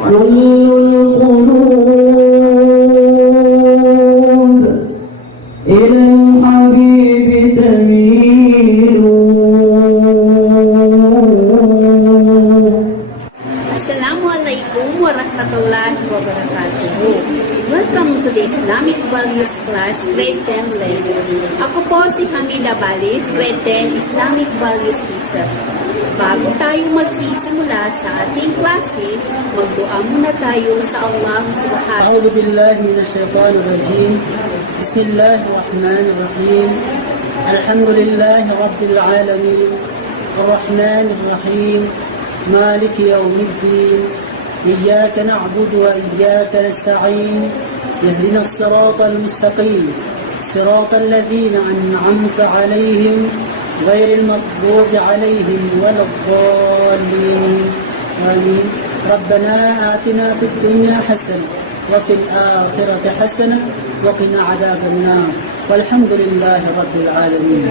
القلوب إلى الحبيب تميل. Assalamualaikum warahmatullahi wabarakatuh. Welcome to the Islamic Values Class Grade 10 Lesson. Ako po si Hamida Balis, Grade 10 Islamic Values Teacher. Bago tayo magsisimula sa ating klase, magdua muna tayo sa Allah Subhanahu. أعوذ بالله من الشيطان الرجيم. بسم الله الرحمن الرحيم. الحمد لله رب العالمين الرحمن الرحيم مالك يوم الدين إياك نعبد وإياك نستعين اهدنا الصراط المستقيم صراط الذين أنعمت عليهم غير المغضوب عليهم ولا الضالين آمين. ربنا آتنا في الدنيا حسنة وفي الآخرة حسنة وقنا عذاب النار والحمد لله رب العالمين.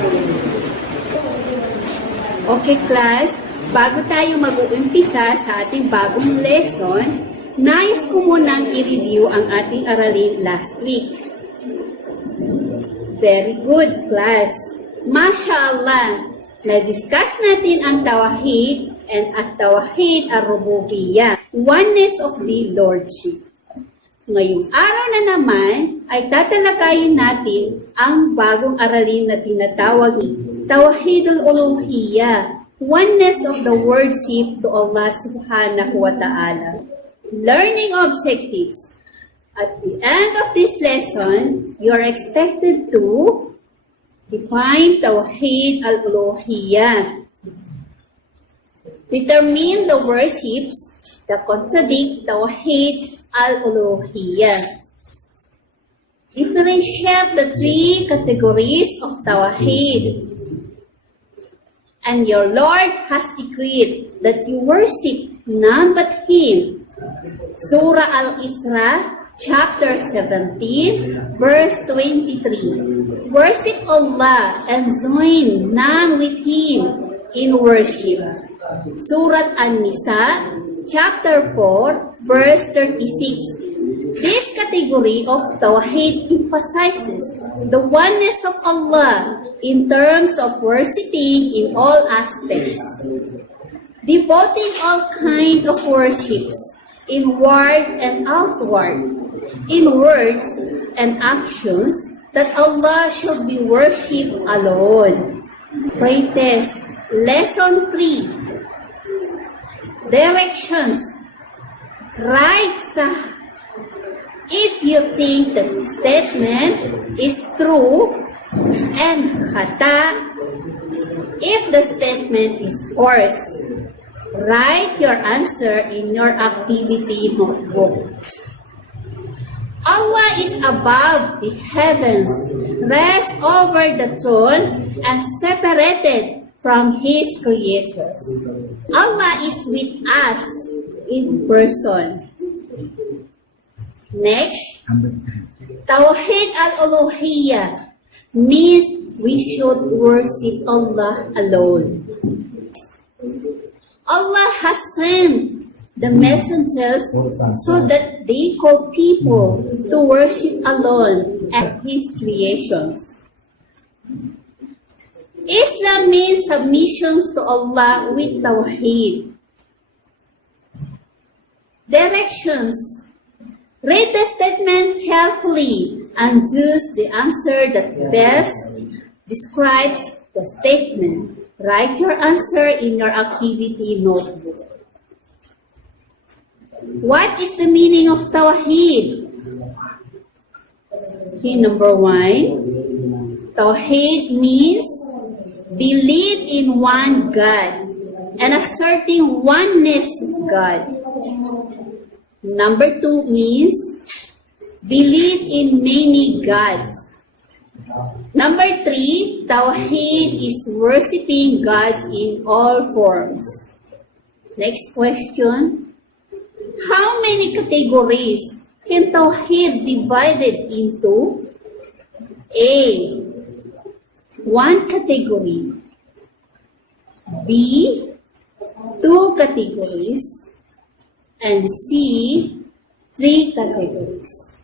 Okay class, bago tayo mag-uumpisa sa ating bagong lesson, nais ko munang i-review ang ating aralin last week. Very good class. Mashallah, na-discuss natin ang Tawhid and at Tawhid ar-Rububiyyah, oneness of the Lordship. Ngayong araw na naman ay tatalakayin natin ang bagong aralin na tinatawag Tawhid al-Uluhiyyah, oneness of the worship to Allah Subhanahu wa Ta'ala. Learning objectives. At the end of this lesson, you are expected to define Tawhid al-Uluhiyyah. Determine the worships that contradict Tawhid al-Uluhiyyah. Differentiate the three categories of Tawhid. And your Lord has decreed that you worship none but Him. Surah Al-Isra, chapter 17, verse 23. Worship Allah and join none with Him in worship. Surah An-Nisa, chapter 4, verse 36. This category of Tawhid emphasizes the oneness of Allah in terms of worshiping in all aspects, devoting all kinds of worships inward and outward, in words and actions, that Allah should be worshipped alone. Greatest Lesson 3. Directions. Write sa if you think that the statement is true, and khata if the statement is false. Write your answer in your activity notebook. Allah is above the heavens, rests over the throne, and separated from His creators. Allah is with us in person. Next, Tawhid al-Uluhiyyah means we should worship Allah alone. Allah has sent the messengers so that they call people to worship alone at His creations. Islam means submissions to Allah with Tawheed. Directions. Read the statement carefully and choose the answer that best describes the statement. Write your answer in your activity notebook. What is the meaning of Tawheed? Okay, number 1. Tawheed means believe in one God and asserting oneness of God. Number 2 means believe in many gods. Number 3, Tawheed is worshiping gods in all forms. Next question. How many categories can Tawheed divided into? A. 1 category. B. 2 categories. and C, 3 categories.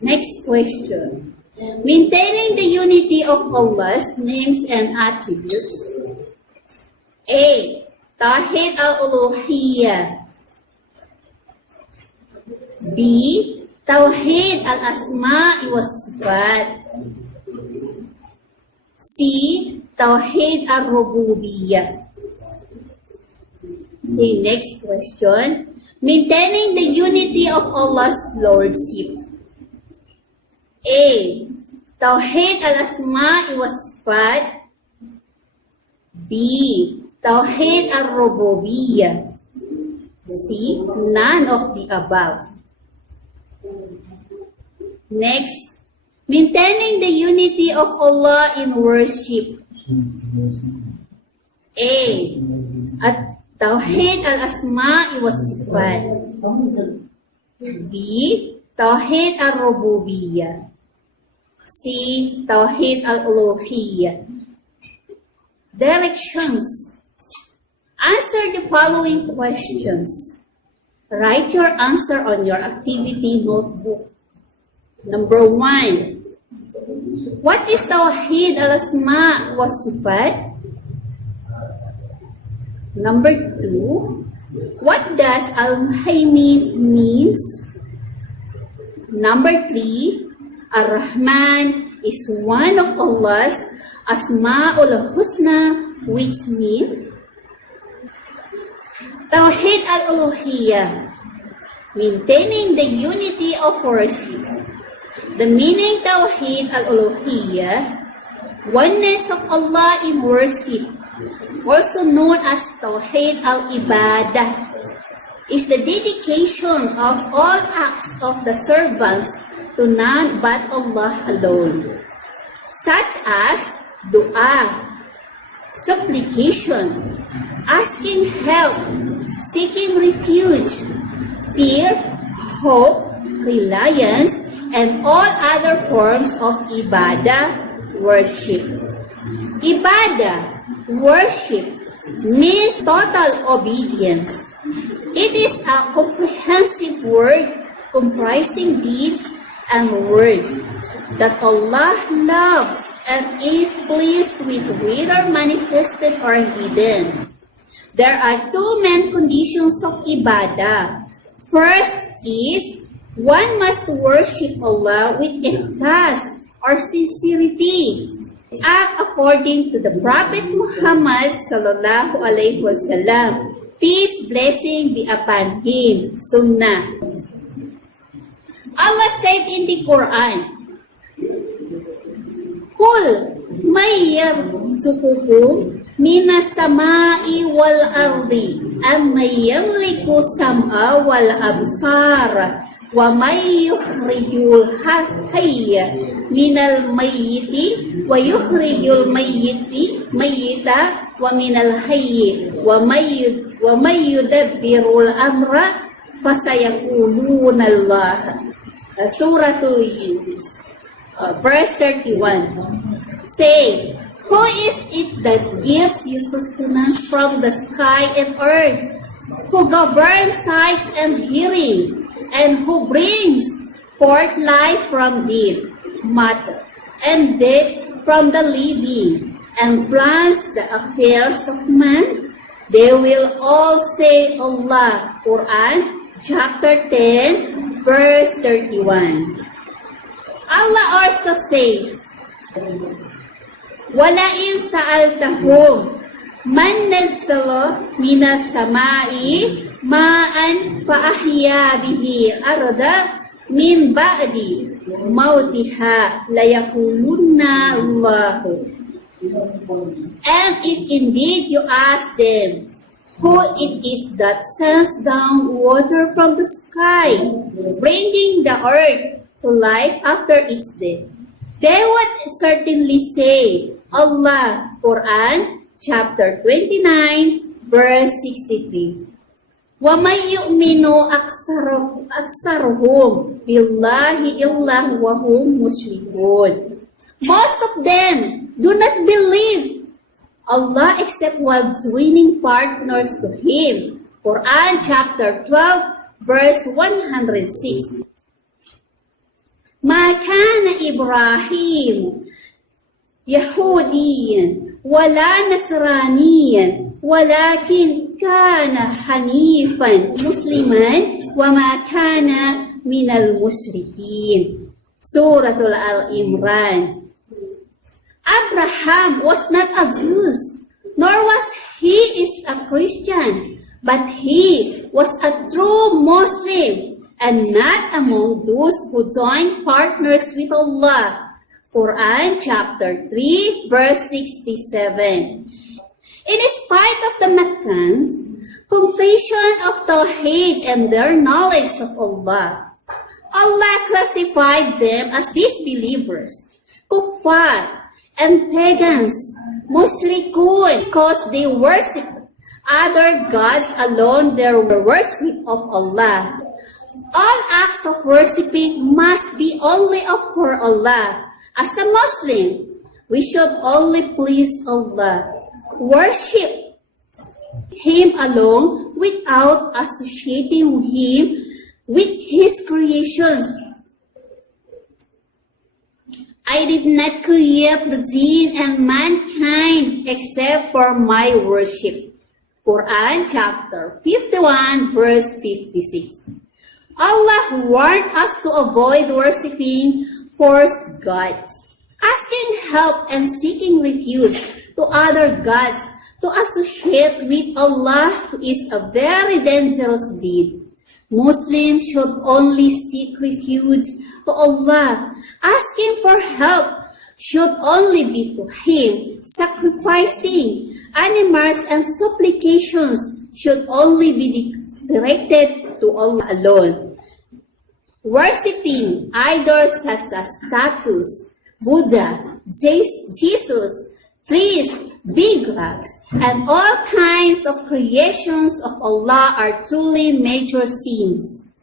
Next question. Maintaining the unity of Allah's names and attributes. A. Tawhid al-Uluhiyyah. B. Tawhid al-Asma'i was-Sifat. C. Tawhid al-Rububiyyah. The next question. Maintaining the unity of Allah's Lordship. A. Tawhid al-Asma'i was-Sifat. B. Tawhid al-Rububiyyah. C. None of the above. Next, maintaining the unity of Allah in worship. A. At Tawhid al-Asma'i was-Sifat. B. Tawhid al-Rububiyyah. C. Tawhid al-Uluhiyyah. Directions. Answer the following questions. Write your answer on your activity notebook. Number 1. What is Tawhid al-Asma' was-Sifat? Number 2. What does al-Muhaymin means? Number 3. Ar-Rahman is one of Allah's Asma'ul Husna, which mean Tawhid al-Uluhiyyah, maintaining the unity of worship. The meaning Tawhid al-Uluhiyyah, oneness of Allah in worship, also known as Tawhid al-Ibadah, is the dedication of all acts of the servants to none but Allah alone, such as dua, supplication, asking help, seeking refuge, fear, hope, reliance, and all other forms of ibadah, worship. Ibadah, worship, means total obedience. It is a comprehensive word comprising deeds and words that Allah loves and is pleased with, whether manifested or hidden. There are two main conditions of ibadah. First is, one must worship Allah with ikhlas or sincerity. Act according to the Prophet Muhammad sallallahu alaihi wasallam. Peace, blessing be upon him. Sunnah. Allah said in the Quran, Qul may yarzuqukum minas samai wal ardi am may yamliku sam'a wal absara wa may yukhrijul hayya minal mayyiti wa yukhrijul mayyita wa minal hayyi wa may yudabbirul amra fasayaquluna Allah. Suratul Yunus, verse 31. Say, who is it that gives you sustenance from the sky and earth, who governs sights and hearing, and who brings forth life from dead matter, and death from the living, and plans the affairs of man? They will all say Allah. Quran, chapter 10, verse 31. Allah also says, وَلَئِنْ سَأَلْتَهُمْ مَنْ نَزَّلَ مِنَ السَّمَاءِ مَاءً فَأَحْيَا بِهِ الْأَرْضَ مِنْ بَعْدِ مَوْتِهَا لَيَقُولُنَّ اللَّهُ. And if indeed you ask them, who it is that sends down water from the sky, bringing the earth to life after its death, they would certainly say, Allah. Quran, chapter 29, verse 63. وَمَنْ يُؤْمِنُ أَكْثَرُهُمْ بِاللَّهِ إِلَّا وَهُمْ مُشْرِكُونَ. Most of them do not believe Allah except while joining partners to Him. Quran chapter 12 verse 106. Ma kana Ibrahim Yahudiyan wala Nasraniyan walakin kana Hanifan Musliman wa ma kana minal musyrikin. Suratul Al-Imran. Abraham was not a Jew, nor was he is a Christian, but he was a true Muslim and not among those who joined partners with Allah. Quran chapter 3 verse 67. In spite of the Meccans' completion of Tawheed and their knowledge of Allah, Allah classified them as disbelievers, kuffar, and pagans, mushrikun, because they worship other gods alone their worship of Allah. All acts of worshiping must be only for Allah. As a Muslim, we should only please Allah, worship Him alone without associating Him with His creations. I did not create the jinn and mankind except for my worship. Quran chapter 51 verse 56. Allah warned us to avoid worshiping false gods, asking help and seeking refuge to other gods. To associate with Allah is a very dangerous deed. Muslims should only seek refuge to Allah. Asking for help should only be to Him. Sacrificing animals and supplications should only be directed to Allah alone. Worshipping idols such as statues, Buddha, Jesus, trees, big rocks, and all kinds of creations of Allah are truly major sins.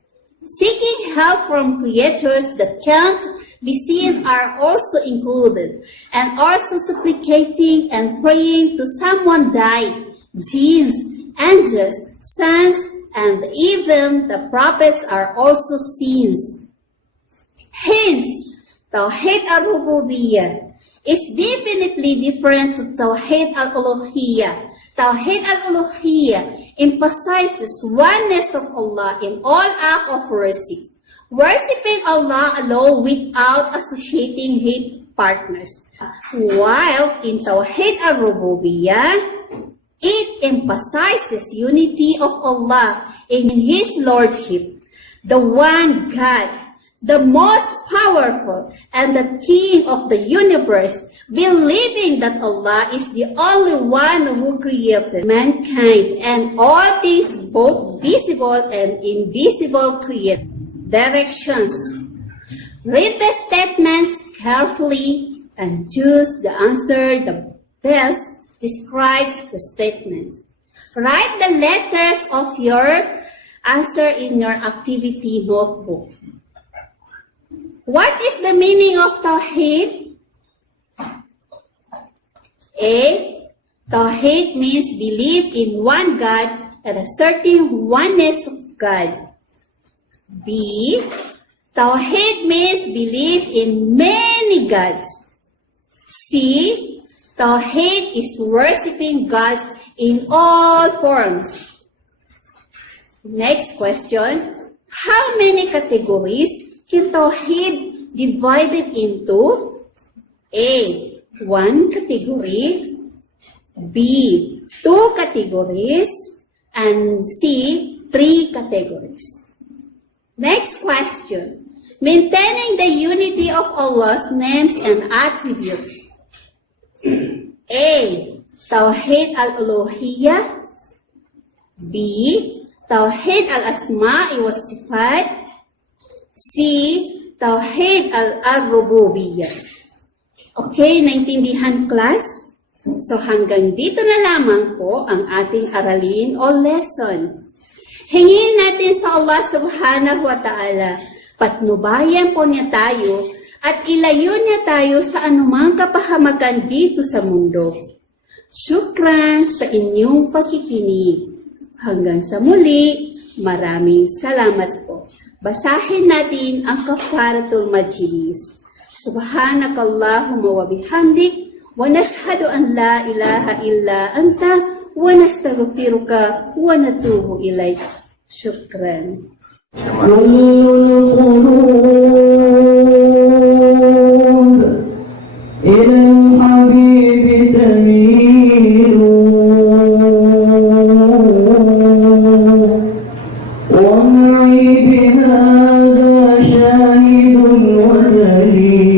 Seeking help from creatures that can't be seen are also included, and also supplicating and praying to someone died, jinns, angels, saints, and even the prophets are also sins. Hence, Tawheed al-Rububiyyah is definitely different to Tawheed al-Uluhiyyah. Tawheed al-Uluhiyyah emphasizes oneness of Allah in all acts of worship, worshiping Allah alone without associating Him partners. While in Tawheed al-Rububiyyah, it emphasizes unity of Allah in His Lordship, the one God, the most powerful and the King of the universe, believing that Allah is the only one who created mankind and all things, both visible and invisible created. Directions. Read the statements carefully and choose the answer that best describes the statement. Write the letters of your answer in your activity notebook. What is the meaning of Tawheed? A. Tawheed means believe in one God and a certain oneness of God. B. Tawheed means believe in many gods. C. Tawheed is worshiping gods in all forms. Next question. How many categories can Tawheed divided into? A. 1 category. B. 2 categories. And C. 3 categories. Next question. Maintaining the unity of Allah's names and attributes. A. Tawheed al-Uluhiyyah. B. Tawheed al-Asma'i wa Sifat. C. Tawheed al-Rububiyyah. Okay, naintindihan class? So hanggang dito na lamang po ang ating aralin o lesson. Hingin natin sa Allah subhanahu wa ta'ala, patnubayan po niya tayo at ilayo niya tayo sa anumang kapahamakan dito sa mundo. Syukran sa inyong pakikinig. Hanggang sa muli, maraming salamat po. Basahin natin ang kafaratul majlis. Subhanakallahumma wa bihamdik, wa nashhadu an la ilaha illa anta, wa nastaghfiruka wa natubu ilaik. Syukran. كل القلوب إلى الحبيب تميل ومعي بهذا شاهد ودليل